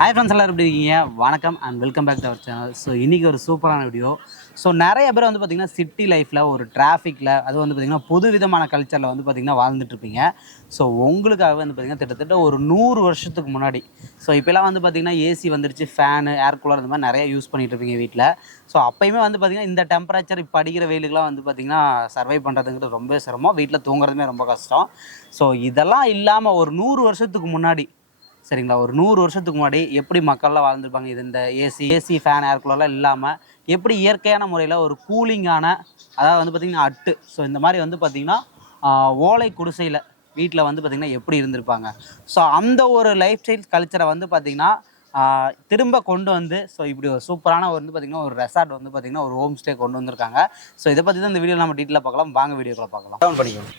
Hi friends, எல்லோரும் எப்படி இருக்கீங்க? வணக்கம் and welcome back to our channel. So இன்றைக்கி ஒரு சூப்பரான வீடியோ. ஸோ நிறைய பேர் வந்து பார்த்திங்கன்னா சிட்டி லைஃப்பில் ஒரு டிராஃபிக்கில் அது வந்து பார்த்திங்கன்னா புது விதமான கல்ச்சரில் வந்து பார்த்திங்கன்னா வாழ்ந்துட்டுருப்பீங்க. ஸோ உங்களுக்காக வந்து பார்த்திங்கன்னா கிட்டத்தட்ட ஒரு 100 வருஷத்துக்கு முன்னாடி, ஸோ இப்போலாம் வந்து பார்த்திங்கன்னா ஏசி வந்துருச்சு, ஃபேனு, ஏர் கூலர் இந்த மாதிரி நிறைய யூஸ் பண்ணிகிட்டு இருப்பீங்க வீட்டில். ஸோ அப்போயுமே வந்து பார்த்திங்கன்னா இந்த டெம்பரேச்சர் இப்போ அடிக்கிற வெயிலுக்குலாம் வந்து பார்த்திங்கன்னா சர்வை பண்ணுறதுங்கிறது ரொம்ப சிரமம், வீட்டில் தூங்குறதுமே ரொம்ப கஷ்டம். ஸோ இதெல்லாம் இல்லாமல் ஒரு 100 வருஷத்துக்கு முன்னாடி, சரிங்களா, ஒரு 100 வருஷத்துக்கு முன்னாடி எப்படி மக்கள்லாம் வாழ்ந்துருப்பாங்க, இது இந்த ஏசி ஃபேன் ஏர் கூலர்லாம் இல்லாமல் எப்படி இயற்கையான முறையில் ஒரு கூலிங்கான, அதாவது வந்து பார்த்திங்கன்னா அட்டு, ஸோ இந்த மாதிரி வந்து பார்த்திங்கன்னா ஓலை குடிசையில் வீட்டில் வந்து பார்த்திங்கன்னா எப்படி இருந்திருப்பாங்க. ஸோ அந்த ஒரு லைஃப் ஸ்டைல் கல்ச்சரை வந்து பார்த்திங்கன்னா திரும்ப கொண்டு வந்து, ஸோ இப்படி ஒரு சூப்பரான வந்து பார்த்திங்கன்னா ஒரு ரெசார்ட் வந்து பார்த்திங்கன்னா ஒரு ஹோம் ஸ்டே கொண்டு வந்திருக்காங்க. ஸோ இதை பற்றி தான் இந்த வீடியோ நம்ம டீட்டெயிலாக பார்க்கலாம். வாங்க வீடியோக்களை பார்க்கலாம். டவுன் பண்ணிக்கோங்க.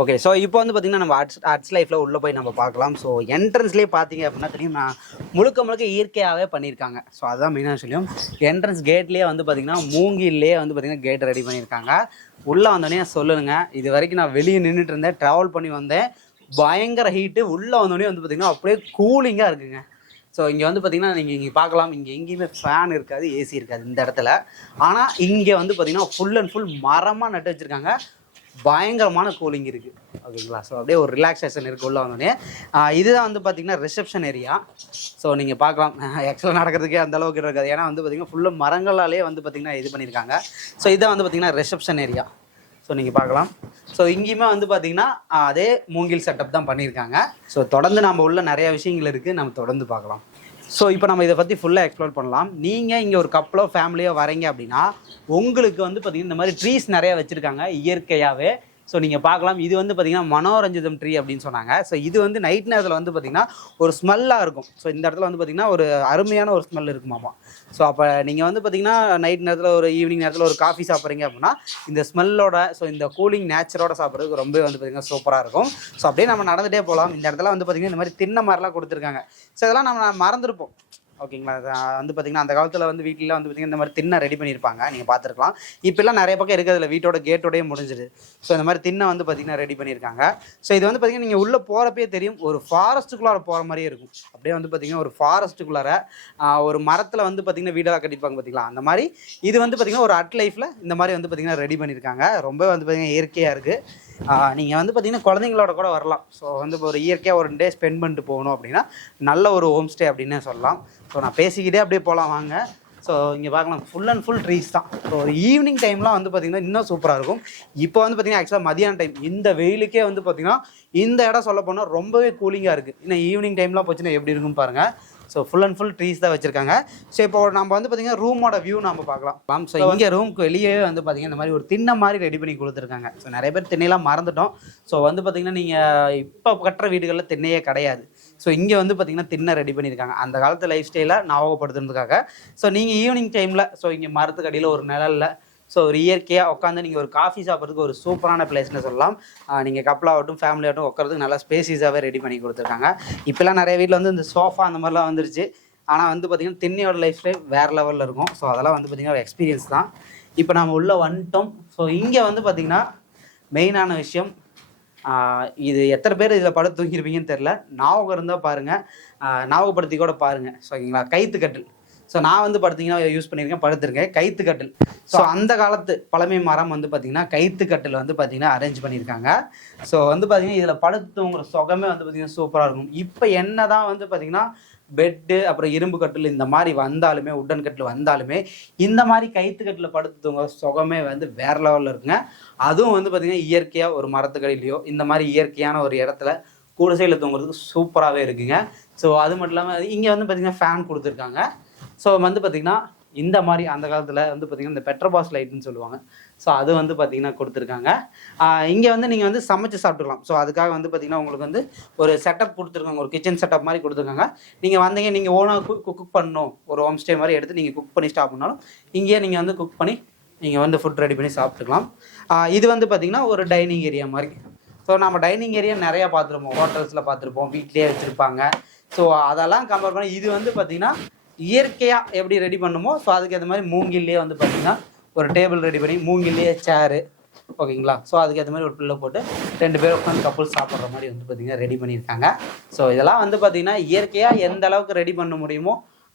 ஓகே, ஸோ இப்போ வந்து பார்த்திங்கன்னா நம்ம ஆர்ட்ஸ் லைஃப்பில் உள்ளே போய் நம்ம பார்க்கலாம். ஸோ என்ட்ரன்ஸ்லேயே பார்த்தீங்க அப்படின்னா தெரியும், நான் முழுக்க இயற்கையாகவே பண்ணியிருக்காங்க. ஸோ அதுதான் மெயினாக சொல்லியும். என்ட்ரன்ஸ் கேட்லேயே வந்து பார்த்திங்கன்னா மூங்கிலே வந்து பார்த்திங்கன்னா கேட் ரெடி பண்ணியிருக்காங்க. உள்ளே வந்தோடனே சொல்லுங்க, இது வரைக்கும் நான் வெளியே நின்றுட்டு இருந்தேன், ட்ராவல் பண்ணி வந்தேன், பயங்கர ஹீட்டு. உள்ளே வந்தோடனே வந்து பார்த்திங்கன்னா அப்படியே கூலிங்காக இருக்குங்க. ஸோ இங்கே வந்து பார்த்திங்கன்னா நீங்கள் இங்கே பார்க்கலாம், இங்கே எங்கேயுமே ஃபேன் இருக்காது, ஏசி இருக்காது இந்த இடத்துல. ஆனால் இங்கே வந்து பார்த்திங்கன்னா ஃபுல் அண்ட் ஃபுல் மரமாக நட்டு வச்சுருக்காங்க, பயங்கரமான கூலிங் இருக்குது. ஓகேங்களா, ஸோ அப்படியே ஒரு ரிலாக்ஸேஷன் இருக்குது உள்ள வந்தோடனே. இதுதான் வந்து பார்த்திங்கன்னா ரிசப்ஷன் ஏரியா. ஸோ நீங்கள் பார்க்கலாம், ஆக்சுவலாக நடக்கிறதுக்கே அந்த அளவுக்கு இருக்காது, ஏன்னா வந்து பார்த்திங்கன்னா ஃபுல்லாக மரங்களாலே வந்து பார்த்திங்கன்னா இது பண்ணியிருக்காங்க. ஸோ இதான் வந்து பார்த்திங்கன்னா ரிசப்ஷன் ஏரியா. ஸோ நீங்கள் பார்க்கலாம். ஸோ இங்கேயுமே வந்து பார்த்திங்கன்னா அதே மூங்கில் செட்டப் தான் பண்ணியிருக்காங்க. ஸோ தொடர்ந்து நம்ம உள்ள நிறையா விஷயங்கள் இருக்குது, நம்ம தொடர்ந்து பார்க்கலாம். ஸோ இப்போ நம்ம இதை பற்றி ஃபுல்லாக எக்ஸ்ப்ளோர் பண்ணலாம். நீங்கள் இங்கே ஒரு கப்பலோ ஃபேமிலியோ வரீங்க அப்படின்னா உங்களுக்கு வந்து பார்த்திங்கன்னா இந்த மாதிரி ட்ரீஸ் நிறையா வச்சுருக்காங்க இயற்கையாகவே. ஸோ நீங்கள் பார்க்கலாம், இது வந்து பார்த்திங்கன்னா மனோரஞ்சிதம் ட்ரீ அப்படின்னு சொன்னாங்க. ஸோ இது வந்து நைட் நேரத்தில் வந்து பார்த்திங்கன்னா ஒரு ஸ்மெல்லாக இருக்கும். ஸோ இந்த இடத்துல வந்து பார்த்திங்கன்னா ஒரு அருமையான ஒரு ஸ்மெல் இருக்குமாமா. ஸோ அப்போ நீங்கள் வந்து பார்த்திங்கன்னா நைட் நேரத்தில் ஒரு ஈவினிங் நேரத்தில் ஒரு காஃபி சாப்பிட்றீங்க அப்படின்னா இந்த ஸ்மெல்லோட, ஸோ இந்த கூலிங் நேச்சரோட சாப்பிட்றதுக்கு ரொம்ப வந்து பார்த்திங்கன்னா சூப்பராக இருக்கும். ஸோ அப்படியே நம்ம நடந்துகிட்டே போகலாம். இந்த இடத்துல வந்து பார்த்திங்கன்னா இந்த மாதிரி தின்ன மாதிரிலாம் கொடுத்துருக்காங்க. ஸோ இதெல்லாம் நம்ம மறந்துருப்போம். ஓகேங்களா, வந்து பார்த்திங்கன்னா அந்த காலத்தில் வந்து வீட்டில் வந்து பார்த்திங்கன்னா இந்த மாதிரி திண்ணை ரெடி பண்ணியிருப்பாங்க, நீங்கள் பார்த்துருக்கலாம். இப்போல்லாம் நிறைய பக்கம் இருக்கிறதுல வீட்டோட கேட்டோடய முடிஞ்சிது. ஸோ இந்த மாதிரி திண்ணை வந்து பார்த்திங்கன்னா ரெடி பண்ணியிருக்காங்க. ஸோ இது வந்து பார்த்திங்கன்னா நீங்கள் உள்ளே போகிறப்பே தெரியும், ஒரு ஃபாரஸ்ட்டுக்குள்ளார போகிற மாதிரியே இருக்கும். அப்படியே வந்து பார்த்திங்கன்னா ஒரு ஃபாரஸ்ட்டுக்குள்ளார ஒரு மரத்தில் வந்து பார்த்திங்கன்னா வீடெல்லாம் கட்டிப்பாங்க பார்த்திங்களா, அந்த மாதிரி இது வந்து பார்த்திங்கன்னா ஒரு அட் லைஃப்பில் இந்த மாதிரி வந்து பார்த்திங்கன்னா ரெடி பண்ணியிருக்காங்க. ரொம்ப வந்து பார்த்திங்கன்னா இயற்கையாக இருக்குது. நீங்கள் வந்து பார்த்திங்கன்னா குழந்தைங்களோட கூட வரலாம். ஸோ வந்து ஒரு இயற்கையாக ஒரு டே ஸ்பெண்ட் பண்ணிட்டு போகணும் அப்படின்னா நல்ல ஒரு ஹோம் ஸ்டே அப்படின்னு சொல்லலாம். ஸோ நான் பேசிக்கிட்டே அப்படியே போகலாம் வாங்க. ஸோ இங்கே பார்க்கலாம், ஃபுல் அண்ட் ஃபுல் ட்ரீஸ் தான். ஸோ ஒரு ஈவினிங் டைம்லாம் வந்து பார்த்திங்கன்னா இன்னும் சூப்பராக இருக்கும். இப்போ வந்து பார்த்திங்கன்னா ஆக்சுவலாக மதியான டைம், இந்த வெயிலுக்கே வந்து பார்த்திங்கன்னா இந்த இடம் சொல்ல போனால் ரொம்பவே கூலிங்காக இருக்குது. இன்னும் ஈவினிங் டைம்லாம் போச்சுன்னா எப்படி இருக்குன்னு பாருங்கள். So full and full trees தான் வச்சுருக்காங்க. ஸோ இப்போ நம்ம வந்து பார்த்திங்கன்னா ரூமோட வியூ நம்ம பார்க்கலாம். ஸோ இங்கே ரூமுக்கு வெளியே வந்து பார்த்திங்கன்னா இந்த மாதிரி ஒரு திண்ணை மாதிரி ரெடி பண்ணி கொடுத்துருக்காங்க. ஸோ நிறைய பேர் திண்ணையெல்லாம் மறந்துட்டோம். ஸோ வந்து பார்த்திங்கன்னா நீங்கள் இப்போ கட்டுற வீடுகளில் திண்ணையே கிடையாது. ஸோ இங்கே வந்து பார்த்திங்கன்னா திண்ணை ரெடி பண்ணியிருக்காங்க, அந்த காலத்து லைஃப் ஸ்டைலை ஞாபகப்படுத்துறதுக்காக. ஸோ நீங்கள் ஈவினிங் டைமில், ஸோ இங்கே மரத்துக்கு அடியில் ஒரு நிழலில், ஸோ ஒரு இயற்கையாக உட்காந்து நீங்கள் ஒரு காஃபி சாப்பிட்றதுக்கு ஒரு சூப்பரான பிளேஸ்னு சொல்லலாம். நீங்கள் கப்பலாகட்டும் ஃபேமிலியாகட்டும் உட்காரதுக்கு நல்லா ஸ்பேசிஸாகவே ரெடி பண்ணி கொடுத்துருக்காங்க. இப்போலாம் நிறைய வீட்டில் வந்து இந்த சோஃபா அந்த மாதிரிலாம் வந்துருச்சு. ஆனால் வந்து பார்த்திங்கன்னா திண்ணையோட லைஃப் ஸ்டைல் வேறு லெவலில் இருக்கும். ஸோ அதெல்லாம் வந்து பார்த்திங்கன்னா ஒரு எக்ஸ்பீரியன்ஸ் தான். இப்போ நம்ம உள்ளே வந்துட்டோம். ஸோ இங்கே வந்து பார்த்திங்கன்னா மெயினான விஷயம், இது எத்தனை பேர் இதில் படுத்து தூங்கியிருப்பீங்கன்னு தெரில, ஞாபகம் இருந்தால் பாருங்கள், ஞாபகப்படுத்தி கூட பாருங்கள். ஸோ ஓகேங்களா, கைத்துக்கட்டில். ஸோ நான் வந்து பார்த்தீங்கன்னா யூஸ் பண்ணியிருக்கேன், படுத்திருக்கேன், கைத்துக்கட்டில். ஸோ அந்த காலத்து பழமை மரம் வந்து பார்த்திங்கன்னா கைத்துக்கட்டில் வந்து பார்த்திங்கன்னா அரேஞ்ச் பண்ணியிருக்காங்க. ஸோ வந்து பார்த்திங்கன்னா இதில் படுத்துங்கிற சுகமே வந்து பார்த்திங்கன்னா சூப்பராக இருக்கும். இப்போ என்ன தான் வந்து பார்த்திங்கன்னா பெட்டு அப்புறம் இரும்பு கட்டில் இந்த மாதிரி வந்தாலுமே, உட்டன் கட்டில் வந்தாலுமே இந்த மாதிரி கைத்துக்கட்டில் படுத்துங்க சுகமே வந்து வேறு லெவலில் இருக்குங்க. அதுவும் வந்து பார்த்திங்கன்னா இயற்கையாக ஒரு மரத்துக்கடியிலையோ இந்த மாதிரி இயற்கையான ஒரு இடத்துல குடிசையில் தூங்குறதுக்கு சூப்பராகவே இருக்குங்க. ஸோ அது மட்டும் இல்லாமல் இங்கே வந்து பார்த்திங்கன்னா ஃபேன் கொடுத்துருக்காங்க. ஸோ வந்து பார்த்திங்கன்னா இந்த மாதிரி அந்த காலத்தில் வந்து பார்த்திங்கன்னா இந்த பெட்ரோபாஸ் லைட்டுன்னு சொல்லுவாங்க. ஸோ அது வந்து பார்த்திங்கன்னா கொடுத்துருக்காங்க. இங்கே வந்து நீங்கள் வந்து சமைச்சு சாப்பிட்டுக்கலாம். ஸோ அதுக்காக வந்து பார்த்திங்கன்னா உங்களுக்கு வந்து ஒரு செட்டப் கொடுத்துருக்காங்க, ஒரு கிச்சன் செட்டப் மாதிரி கொடுத்துருக்காங்க. நீங்கள் வந்தீங்க, நீங்கள் ஓனாக குக் பண்ணணும், ஒரு ஹோம் ஸ்டே மாதிரி எடுத்து நீங்கள் குக் பண்ணி ஸ்டாப் பண்ணாலும் இங்கேயே நீங்கள் வந்து குக் பண்ணி நீங்கள் வந்து ஃபுட் ரெடி பண்ணி சாப்பிட்டுக்கலாம். இது வந்து பார்த்திங்கன்னா ஒரு டைனிங் ஏரியா மாதிரி. ஸோ நம்ம டைனிங் ஏரியா நிறையா பார்த்துருப்போம், ஹோட்டல்ஸில் பார்த்துருப்போம், வீட்லேயே வச்சுருப்பாங்க. ஸோ அதெல்லாம் கம்பேர் பண்ணி இது வந்து பார்த்திங்கன்னா இயற்கையாக எப்படி ரெடி பண்ணுமோ, ஸோ அதுக்கு அந்த மாதிரி மூங்கிலே வந்து பார்த்திங்கன்னா ஒரு டேபிள் ரெடி பண்ணி மூங்கிலே சேரு, ஓகேங்களா. ஸோ அதுக்கேற்ற மாதிரி ஒரு பில்லோ போட்டு 2 பேர் உட்காந்து கப்புள் சாப்பிட்ற மாதிரி வந்து பார்த்திங்கன்னா ரெடி பண்ணியிருக்காங்க. ஸோ இதெல்லாம் வந்து பார்த்திங்கன்னா இயற்கையாக எந்த அளவுக்கு ரெடி பண்ண முடியுமோ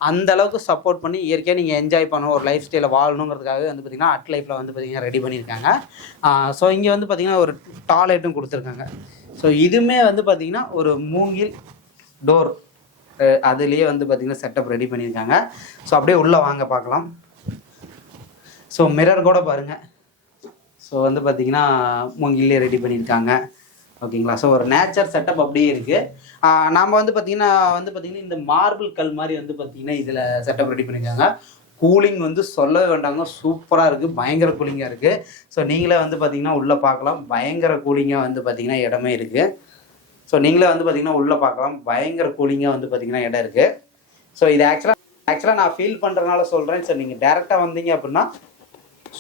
அந்த அளவுக்கு சப்போர்ட் பண்ணி இயற்கையாக நீங்கள் என்ஜாய் பண்ணணும், ஒரு லைஃப் ஸ்டைலை வாழணுங்கிறதுக்காகவே வந்து பார்த்திங்கன்னா அட் லைஃப்பில் வந்து பார்த்திங்கன்னா ரெடி பண்ணியிருக்காங்க. ஸோ இங்கே வந்து பார்த்திங்கன்னா ஒரு டாய்லெட்டும் கொடுத்துருக்காங்க. ஸோ இதுவுமே வந்து பார்த்திங்கன்னா ஒரு மூங்கில் டோர் அதுலேயே வந்து பார்த்திங்கன்னா செட்டப் ரெடி பண்ணியிருக்காங்க. ஸோ அப்படியே உள்ளே வாங்க பார்க்கலாம். ஸோ மிரர் கூட பாருங்கள். ஸோ வந்து பார்த்திங்கன்னா மூங்கிலே ரெடி பண்ணியிருக்காங்க. ஓகேங்களா. ஸோ ஒரு நேச்சர் செட்டப் அப்படியே இருக்குது. நாம் வந்து பார்த்திங்கன்னா இந்த மார்பிள் கல் மாதிரி வந்து பார்த்திங்கன்னா இதில் செட்டப் ரெடி பண்ணியிருக்காங்க. கூலிங் வந்து சொல்லவே வேண்டாங்க, சூப்பராக இருக்குது, பயங்கர கூலிங்காக இருக்குது. ஸோ நீங்களே வந்து பார்த்திங்கன்னா உள்ளே பார்க்கலாம், பயங்கர கூலிங்காக வந்து பார்த்திங்கன்னா இடமே இருக்குது. ஸோ நீங்களே வந்து பார்த்திங்கன்னா உள்ளே பார்க்கலாம், பயங்கர கூலிங்காக வந்து பார்த்திங்கன்னா இடம் இருக்குது. ஸோ இது ஆக்சுவலாக நான் ஃபீல் பண்ணுறதுனால சொல்கிறேன். ஸோ நீங்கள் டேரெக்டாக வந்தீங்க அப்படின்னா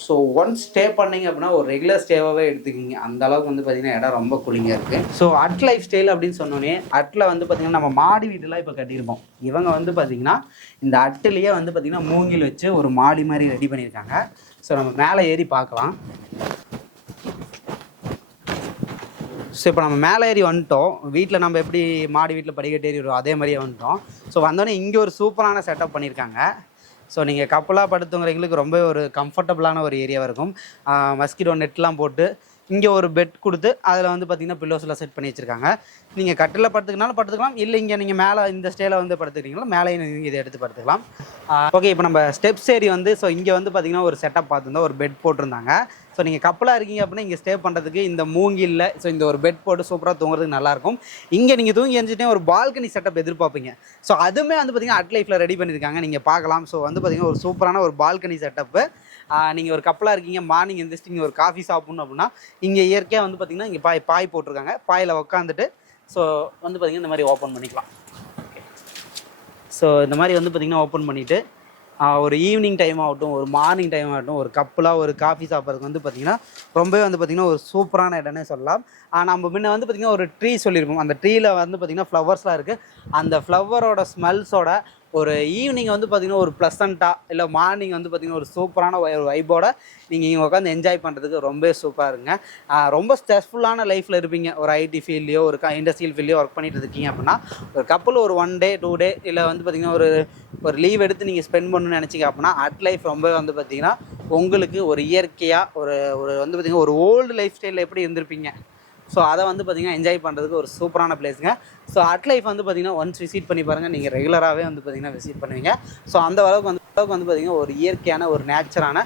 ஸோ ஒன்ஸ் ஸ்டே பண்ணிங்க அப்படின்னா ஒரு ரெகுலர் ஸ்டேவாகவே எடுத்துக்கிங்க. அந்த அளவுக்கு வந்து பார்த்திங்கன்னா இடம் ரொம்ப கூலிங்காக இருக்குது. ஸோ அட் லைஃப் ஸ்டைல் அப்படின்னு சொன்னோன்னே அட்டில் வந்து பார்த்திங்கன்னா நம்ம மாடி வீட்டெலாம் இப்போ கட்டியிருப்போம். இவங்க வந்து பார்த்திங்கன்னா இந்த அட்டுலேயே வந்து பார்த்திங்கன்னா மூங்கில் வச்சு ஒரு மாடி மாதிரி ரெடி பண்ணியிருக்காங்க. ஸோ நம்ம மேலே ஏறி பார்க்கலாம். ஸோ இப்போ நம்ம மேலே ஏறி வந்துட்டோம். வீட்டில் நம்ம எப்படி மாடி வீட்டில் படிக்கட்டு ஏறி வரும் அதே மாதிரியே வந்துட்டோம். ஸோ வந்தோடனே இங்கே ஒரு சூப்பரான செட்டப் பண்ணியிருக்காங்க. ஸோ நீங்கள் கப்பலாக படுத்துங்கிறவங்களுக்கு ரொம்ப ஒரு கம்ஃபர்டபுளான ஒரு ஏரியாவாக இருக்கும். மஸ்கிட்டோ நெட்லாம் போட்டு இங்கே ஒரு பெட் கொடுத்து அதில் வந்து பார்த்திங்கன்னா பில்லோஸ்லாம் செட் பண்ணி வச்சுருக்காங்க. நீங்கள் கட்டில் படுத்துக்கினாலும் படுத்துக்கலாம், இல்லை இங்கே நீங்கள் மேலே இந்த ஸ்டேயில் வந்து படுத்துக்கிட்டீங்களோ மேலேயும் இதை எடுத்து படுத்துக்கலாம். ஓகே, இப்போ நம்ம ஸ்டெப்ஸ் ஏறி வந்து ஸோ இங்கே வந்து பார்த்திங்கன்னா ஒரு செட்டப் பார்த்துருந்தோம், ஒரு பெட் போட்டிருந்தாங்க. ஸோ நீங்கள் கப்பலாக இருக்கீங்க அப்படின்னா இங்கே ஸ்டே பண்ணுறதுக்கு இந்த மூங்கில்ல ஸோ இந்த ஒரு பெட் போட்டு சூப்பராக தூங்குறதுக்கு நல்லாயிருக்கும். இங்கே நீங்கள் தூங்கி எரிஞ்சிட்டே ஒரு பால்கனி செட்டப் எதிர்பார்ப்பீங்க. ஸோ அதுவுமே வந்து பார்த்திங்கன்னா அட் லைஃப்பில் ரெடி பண்ணியிருக்காங்க, நீங்கள் பார்க்கலாம். ஸோ வந்து பார்த்திங்கன்னா ஒரு சூப்பரான ஒரு பால்கனி செட்டப்பு. நீங்கள் ஒரு கப்பலாக இருக்கீங்க, மார்னிங் எழுந்திரிச்சு நீங்கள் ஒரு காஃபி சாப்பிட்ணும் அப்படின்னா இங்கே இயற்கையாக வந்து பார்த்திங்கன்னா இங்கே பாய் போட்டிருக்காங்க. பாயில் உட்காந்துட்டு ஸோ வந்து பார்த்திங்கன்னா இந்த மாதிரி ஓப்பன் பண்ணிக்கலாம். ஸோ இந்த மாதிரி வந்து பார்த்திங்கன்னா ஓப்பன் பண்ணிவிட்டு ஒரு ஈவினிங் டைம் ஆகட்டும், ஒரு மார்னிங் டைம் ஆகட்டும், ஒரு கப்பலாக ஒரு காஃபி சாப்பிட்றதுக்கு வந்து பார்த்திங்கன்னா ரொம்பவே வந்து பார்த்திங்கன்னா ஒரு சூப்பரான இடம்னே சொல்லலாம். நம்ம முன்ன வந்து பார்த்திங்கன்னா ஒரு ட்ரீ சொல்லியிருப்போம். அந்த ட்ரீயில் வந்து பார்த்திங்கன்னா ஃப்ளவர்ஸ்லாம் இருக்குது. அந்த ஃப்ளவரோட ஸ்மெல்ஸோட ஒரு ஈவினிங் வந்து பார்த்திங்கன்னா ஒரு ப்ளசண்ட்டாக இல்லை மார்னிங் வந்து பார்த்திங்கன்னா ஒரு சூப்பரான ஒரு வைப்போட நீங்கள் இங்கே உட்காந்து என்ஜாய் பண்ணுறதுக்கு ரொம்ப சூப்பராக இருங்க. ரொம்ப ஸ்ட்ரெஸ்ஃபுல்லான லைஃப்பில் இருப்பீங்க, ஒரு ஐடி ஃபீல்ட்லையோ ஒரு இண்டஸ்ட்ரியல் ஃபீல்ட்லையோ ஒர்க் பண்ணிட்டு இருக்கீங்க அப்படின்னா ஒரு கப்பல் ஒரு 1 டே 2 டே இல்லை வந்து பார்த்திங்கன்னா ஒரு லீவ் எடுத்து நீங்கள் ஸ்பெண்ட் பண்ணணும்னு நினச்சிங்க அப்படின்னா அட் லைஃப் ரொம்ப வந்து பார்த்திங்கன்னா உங்களுக்கு ஒரு இயற்கையாக ஒரு வந்து பார்த்திங்கன்னா ஒரு ஓல்டு லைஃப் ஸ்டைலில் எப்படி இருந்திருப்பீங்க ஸோ அதை வந்து பார்த்திங்கன்னா என்ஜாய் பண்ணுறதுக்கு ஒரு சூப்பரான பிளேஸுங்க. ஸோ அட் லைஃப் வந்து பார்த்திங்கன்னா ஒன்ஸ் விசிட் பண்ணி பாருங்கள், நீங்கள் ரெகுலராகவே வந்து பார்த்திங்கன்னா விசிட் பண்ணுவீங்க. ஸோ அந்த அளவுக்கு வந்து பார்த்திங்கன்னா ஒரு இயற்கையான ஒரு நேச்சரான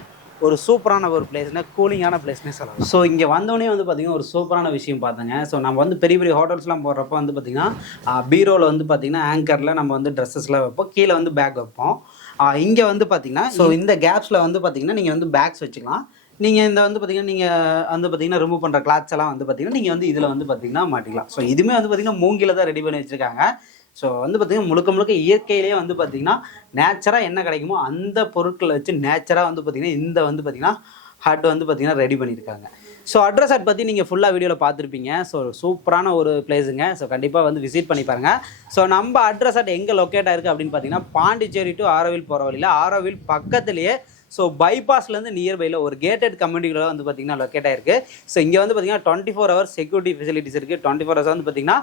ஒரு சூப்பரான ஒரு பிளேஸ்னா கூலிங்கான பிளேஸ்னே சொல்லலாம். ஸோ இங்கே வந்தோடனே வந்து பார்த்திங்கன்னா ஒரு சூப்பரான விஷயம் பார்த்தேங்க. ஸோ நம்ம வந்து பெரிய பெரிய ஹோட்டல்ஸ்லாம் போடுறப்ப வந்து பார்த்திங்கன்னா பீரோவில் வந்து பார்த்திங்கன்னா ஆங்கரில் நம்ம வந்து ட்ரெஸ்ஸஸ்லாம் வைப்போம், கீழே வந்து பேக் வைப்போம். இங்கே வந்து பார்த்திங்கன்னா ஸோ இந்த கேப்ஸில் வந்து பார்த்திங்கன்னா நீங்கள் வந்து பேக்ஸ் வச்சுக்கலாம். நீங்கள் இந்த வந்து பார்த்திங்கன்னா நீங்கள் வந்து பார்த்திங்கன்னா ரிமூவ் பண்ணுற கிளாத்ஸ் எல்லாம் வந்து பார்த்திங்கன்னா நீங்கள் வந்து இதில் வந்து பார்த்திங்கன்னா மாட்டிக்கலாம். ஸோ இதுவுமே வந்து பார்த்திங்கன்னா மூங்கில தான் ரெடி பண்ணி வச்சுருக்காங்க. ஸோ வந்து பார்த்திங்கன்னா முழுக்க இயற்கையிலேயே வந்து பார்த்திங்கன்னா நேச்சராக என்ன கிடைக்குமோ அந்த பொருட்களை வச்சு நேச்சராக வந்து பார்த்திங்கன்னா இந்த வந்து பார்த்திங்கன்னா ஹட் வந்து பார்த்திங்கன்னா ரெடி பண்ணியிருக்காங்க. ஸோ அட்ரஸ் ஹட் பற்றி நீங்கள் ஃபுல்லாக வீடியோவில் பார்த்துருப்பீங்க. ஸோ சூப்பரான ஒரு பிளேஸுங்க. ஸோ கண்டிப்பாக வந்து விசிட் பண்ணி பாருங்கள். ஸோ நம்ம அட்ரஸ் ஹட் எங்கே லொக்கேட் ஆயிருக்கு அப்படின்னு பார்த்தீங்கன்னா பாண்டிச்சேரி டு ஆரோவில் போகிற வழியில் ஆரோவில் பக்கத்துலேயே ஸோ பைபாஸ்லேருந்து நியர்பையில் ஒரு கேட்டட் கம்யூனிட்டியில் வந்து பார்த்திங்கன்னா லொக்கேட் ஆயிருக்கு. ஸோ இங்கே வந்து பார்த்திங்கன்னா 24 hours செக்யூரிட்டி ஃபெசிலிட்டிஸ் இருக்குது. 24 hours வந்து பார்த்திங்கன்னா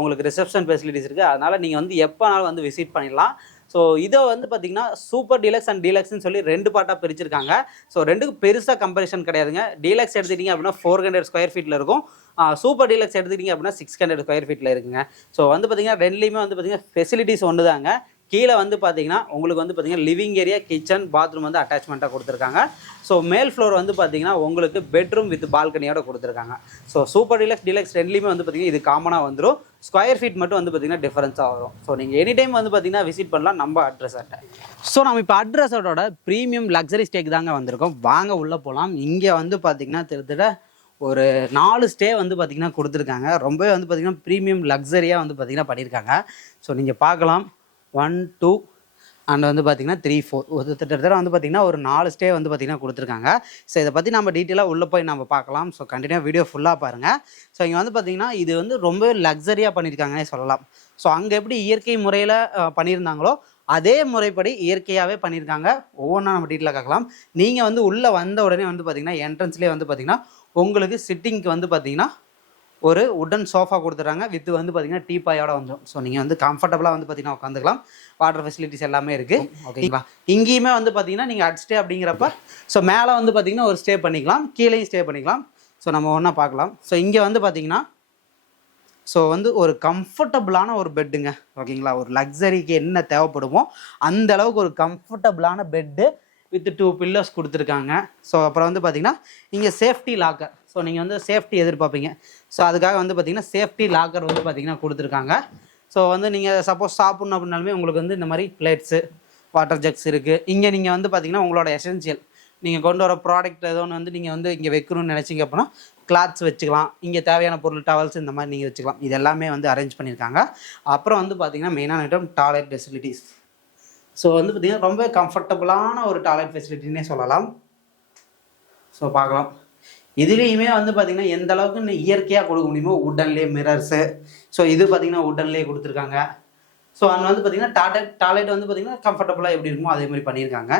உங்களுக்கு ரிசப்ஷன் ஃபெசிலிட்டிஸ் இருக்குது. அதனால் நீங்கள் வந்து எப்போனாலும் வந்து விசிட் பண்ணிடலாம். ஸோ இதை வந்து பார்த்திங்கன்னா சூப்பர் டீலக்ஸ் அண்ட் டீலக்ஸ்ன்னு சொல்லி 2 பார்ட்டாக பிரிச்சிருக்காங்க. ஸோ 2க்கும் பெருசாக கம்பேரிஷன் கிடையாதுங்க. டீலக்ஸ் எடுத்துக்கிட்டிங்க அப்படின்னா 400 ஸ்கொயர் ஃபீட்டில் இருக்கும். சூப்பர் டீலக்ஸ் எடுத்துக்கிட்டிங்க அப்படின்னா 600 ஸ்கொயர் ஃபீட்டில் இருக்குங்க. ஸோ வந்து பார்த்திங்கன்னா ரெண்டுலேயுமே வந்து பார்த்திங்கன்னா ஃபெசிலிட்டிஸ் ஒன்று தாங்க. கீழே வந்து பார்த்திங்கன்னா உங்களுக்கு வந்து பார்த்திங்கன்னா லிவிங் ஏரியா, கிச்சன், பாத்ரூம் வந்து அட்டாச்மெண்ட்டாக கொடுத்துருக்காங்க. ஸோ மேல் ஃப்ளோர் வந்து பார்த்திங்கன்னா உங்களுக்கு பெட்ரூம் வித் பால்கனியோட கொடுத்துருக்காங்க. ஸோ சூப்பர் டீலக்ஸ் ரெண்டுலேயுமே வந்து பார்த்திங்கன்னா இது காமனாக வந்துடும். ஸ்கொயர் ஃபீட் மட்டும் வந்து பார்த்திங்கன்னா டிஃபரன்ஸாக வரும். ஸோ நீங்கள் எனி டைம் வந்து பார்த்திங்கன்னா விசிட் பண்ணலாம் நம்ம அட்ரஸ் அட்டை. ஸோ நம்ம இப்போ அட்ரஸோட ப்ரீமியம் லக்ஸரி ஸ்டேக்கு தாங்க வந்திருக்கோம். வாங்க உள்ளே போகலாம். இங்கே வந்து பார்த்திங்கன்னா திருத்திட ஒரு 4 ஸ்டே வந்து பார்த்திங்கன்னா கொடுத்துருக்காங்க. ரொம்பவே வந்து பார்த்திங்கன்னா ப்ரீமியம் லக்ஸரியாக வந்து பார்த்திங்கன்னா பண்ணியிருக்காங்க. ஸோ நீங்கள் பார்க்கலாம் 1 2 அண்ட் வந்து பார்த்திங்கன்னா 3 4 கிட்டத்தட்ட வந்து பார்த்திங்கன்னா ஒரு 4 ஸ்டே வந்து பார்த்திங்கன்னா கொடுத்துருக்காங்க. ஸோ இதை பற்றி நம்ம டீட்டெயிலாக உள்ளே போய் நம்ம பார்க்கலாம். ஸோ கண்டினியூ வீடியோ ஃபுல்லாக பாருங்கள். ஸோ இங்கே வந்து பார்த்திங்கன்னா இது வந்து ரொம்ப லக்ஸரியாக பண்ணியிருக்காங்கன்னே சொல்லலாம். ஸோ அங்கே எப்படி இயற்கை முறையில் பண்ணியிருந்தாங்களோ அதே முறைப்படி இயற்கையாகவே பண்ணியிருக்காங்க. ஒவ்வொன்றா நம்ம டீட்டெயிலாக பார்க்கலாம். நீங்கள் வந்து உள்ளே வந்த உடனே வந்து பார்த்திங்கன்னா என்ட்ரன்ஸ்லேயே வந்து பார்த்திங்கன்னா உங்களுக்கு சிட்டிங்க்கு வந்து பார்த்தீங்கன்னா ஒரு உடன் சோஃபா கொடுத்துட்றாங்க வித் வந்து பார்த்தீங்கன்னா டீபாயோட வந்துடும். ஸோ நீங்கள் வந்து கம்ஃபர்டபுளாக வந்து பார்த்தீங்கன்னா உட்காந்துக்கலாம். வாட்டர் ஃபெசிலிட்டிஸ் எல்லாமே இருக்குது. ஓகேங்களா? இங்கேயுமே வந்து பார்த்தீங்கன்னா நீங்கள் அட் ஸ்டே அப்படிங்கிறப்ப ஸோ மேலே வந்து பார்த்தீங்கன்னா ஒரு ஸ்டே பண்ணிக்கலாம், கீழேயும் ஸ்டே பண்ணிக்கலாம். ஸோ நம்ம ஒன்றா பார்க்கலாம். ஸோ இங்கே வந்து பார்த்தீங்கன்னா ஸோ வந்து ஒரு கம்ஃபர்டபுளான ஒரு பெட்டுங்க. ஓகேங்களா? ஒரு லக்ஸரிக்கு என்ன தேவைப்படுமோ அந்த அளவுக்கு ஒரு கம்ஃபர்டபுளான பெட்டு வித் 2 பில்லர்ஸ் கொடுத்துருக்காங்க. ஸோ அப்புறம் வந்து பார்த்தீங்கன்னா இங்கே சேஃப்டி லாக்கர். ஸோ நீங்கள் வந்து சேஃப்டி எதிர்பார்ப்பீங்க. ஸோ அதுக்காக வந்து பார்த்தீங்கன்னா சேஃப்டி லாக்கர் வந்து பார்த்தீங்கன்னா கொடுத்துருக்காங்க. ஸோ வந்து நீங்கள் சப்போஸ் சாப்பிட்ணும் அப்படின்னாலுமே உங்களுக்கு வந்து இந்த மாதிரி பிளேட்ஸு, வாட்டர் ஜக்ஸ் இருக்குது. இங்கே நீங்கள் வந்து பார்த்தீங்கன்னா உங்களோட எசென்சியல் நீங்கள் கொண்டு வர ப்ராடக்ட் ஏதோ ஒன்று வந்து நீங்கள் வந்து இங்கே வைக்கணும்னு நினச்சிங்க அப்படின்னா கிளாத்ஸ் வச்சுக்கலாம். இங்கே தேவையான பொருள் டவல்ஸ் இந்த மாதிரி நீங்கள் வச்சுக்கலாம். இது எல்லாமே வந்து அரேஞ்ச் பண்ணியிருக்காங்க. அப்புறம் வந்து பார்த்தீங்கன்னா மெயினான ஐட்டம் டாய்லெட் ஃபெசிலிட்டிஸ். ஸோ வந்து பார்த்திங்கன்னா ரொம்ப கம்ஃபர்டபுளான ஒரு டாய்லெட் ஃபெசிலிட்டின்னே சொல்லலாம். ஸோ பார்க்கலாம். இதுலேயுமே வந்து பார்த்திங்கன்னா எந்த அளவுக்கு இயற்கையாக கொடுக்க முடியுமோ உட்டன்லேயே மிரர்ஸு. ஸோ இது பார்த்திங்கன்னா உட்டன்லேயே கொடுத்துருக்காங்க. ஸோ அங்கே வந்து பார்த்திங்கன்னா டாய்லெட் வந்து பார்த்திங்கன்னா கம்ஃபர்டபுளாக எப்படி இருக்குமோ அதே மாதிரி பண்ணியிருக்காங்க.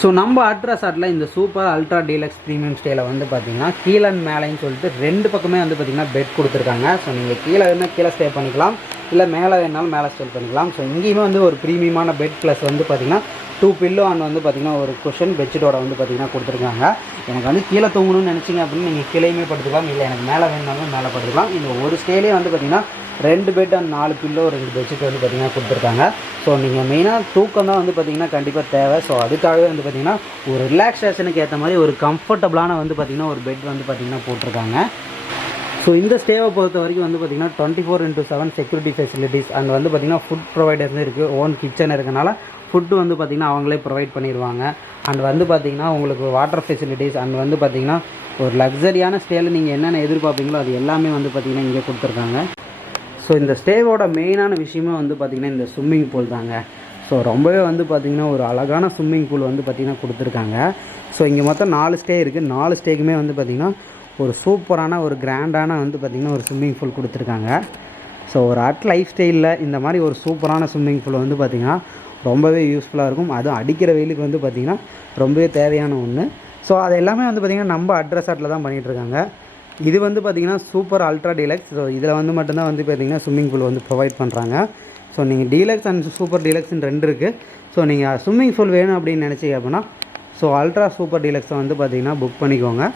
ஸோ நம்ம அட்ரஸாட்டில் இந்த சூப்பர் அல்ட்ரா டீலக்ஸ் ப்ரீமியம் ஸ்டேயில் வந்து பார்த்திங்கன்னா கீழே மேலேன்னு சொல்லிட்டு 2 பக்கமே வந்து பார்த்திங்கன்னா பெட் கொடுத்துருக்காங்க. ஸோ நீங்கள் கீழே வேணால் கீழே ஸ்டே பண்ணிக்கலாம், இல்லை மேலே வேணாலும் மேலே ஸ்டே பண்ணிக்கலாம். ஸோ இங்கேயுமே வந்து ஒரு ப்ரீமியமான பெட் ப்ளஸ் வந்து பார்த்திங்கன்னா 2 பில்லோ அண்ட் வந்து பார்த்திங்கன்னா ஒரு குஷன் பெட்ஷீட்டோட வந்து பார்த்திங்கன்னா கொடுத்துருக்காங்க. எனக்கு வந்து கீழே தூங்கணும்னு நினச்சிங்க அப்படின்னு நீங்கள் கீழேயுமே படுத்துக்கலாம், இல்லை எனக்கு மேலே வேணுனாலும் மேலே படுத்துக்கலாம். இந்த ஒரு ஸ்டேலே வந்து பார்த்திங்கன்னா 2 பெட் அண்ட் 4 பில்லோ 2 பெட்ஷீட் வந்து பார்த்திங்கன்னா கொடுத்துருக்காங்க. ஸோ நீங்கள் மெயினாக தூக்கம் தான் வந்து பார்த்திங்கன்னா கண்டிப்பாக தேவை. ஸோ அதுக்காகவே வந்து பார்த்திங்கன்னா ஒரு ரிலாக்ஸேஷனுக்கு ஏற்ற மாதிரி ஒரு கம்ஃபர்டபுளான வந்து பார்த்திங்கன்னா ஒரு பெட் வந்து பார்த்திங்கன்னா போட்டிருக்காங்க. ஸோ இந்த ஸ்டேவை பொறுத்த வரைக்கும் வந்து பார்த்திங்கன்னா 24/7 செக்யூரிட்டி ஃபெசிலிட்டிஸ் அண்ட் வந்து பார்த்திங்கன்னா ஃபுட் ப்ரொவைடர்ஸ் இருக்குது. ஓன் கிச்சன் இருக்கனால ஃபுட்டு வந்து பார்த்திங்கன்னா அவங்களே ப்ரொவைட் பண்ணிடுவாங்க. அண்ட் வந்து பார்த்திங்கன்னா உங்களுக்கு வாட்டர் ஃபெசிலிட்டிஸ் அண்ட் வந்து பார்த்திங்கன்னா ஒரு லக்ஸரியான ஸ்டேயில் நீங்கள் என்னென்ன எதிர்பார்ப்பீங்களோ அது எல்லாமே வந்து பார்த்திங்கன்னா இங்கே கொடுத்துருக்காங்க. ஸோ இந்த ஸ்டேவோட மெயினான விஷயமே வந்து பார்த்திங்கன்னா இந்த ஸ்விம்மிங் பூல் தாங்க. ஸோ ரொம்பவே வந்து பார்த்திங்கன்னா ஒரு அழகான ஸ்விம்மிங் பூல் வந்து பார்த்திங்கன்னா கொடுத்துருக்காங்க. ஸோ இங்கே மொத்தம் 4 ஸ்டே இருக்குது. 4 ஸ்டேக்குமே வந்து பார்த்திங்கன்னா ஒரு சூப்பரான ஒரு கிராண்டான வந்து பார்த்திங்கன்னா ஒரு ஸ்விம்மிங் பூல் கொடுத்துருக்காங்க. ஸோ ஒரு லைஃப் ஸ்டைலில் இந்த மாதிரி ஒரு சூப்பரான ஸ்விம்மிங் பூல் வந்து பார்த்திங்கன்னா ரொம்பவே யூஸ்ஃபுல்லாக இருக்கும். அதுவும் அடிக்கிற வெயிலுக்கு வந்து பார்த்திங்கன்னா ரொம்பவே தேவையான ஒன்று. ஸோ அது எல்லாமே வந்து பார்த்திங்கன்னா நம்ம அட்ரஸாட்டில் தான் பண்ணிகிட்ருக்காங்க. இது வந்து பார்த்திங்கன்னா சூப்பர் அல்ட்ரா டீலக்ஸ். ஸோ இதில் வந்து மட்டும்தான் வந்து பார்த்திங்கன்னா ஸ்விம்மிங் பூல் வந்து ப்ரொவைட் பண்ணுறாங்க. ஸோ நீங்கள் டீலக்ஸ் அண்ட் சூப்பர் டீலக்ஸ்ன்னு 2 இருக்குது. ஸோ நீங்கள் ஸ்விம்மிங் பூல் வேணும் அப்படின்னு நினச்சிங்க அப்படின்னா ஸோ அல்ட்ரா சூப்பர் டீலக்ஸை வந்து பார்த்திங்கன்னா புக் பண்ணிக்கோங்க.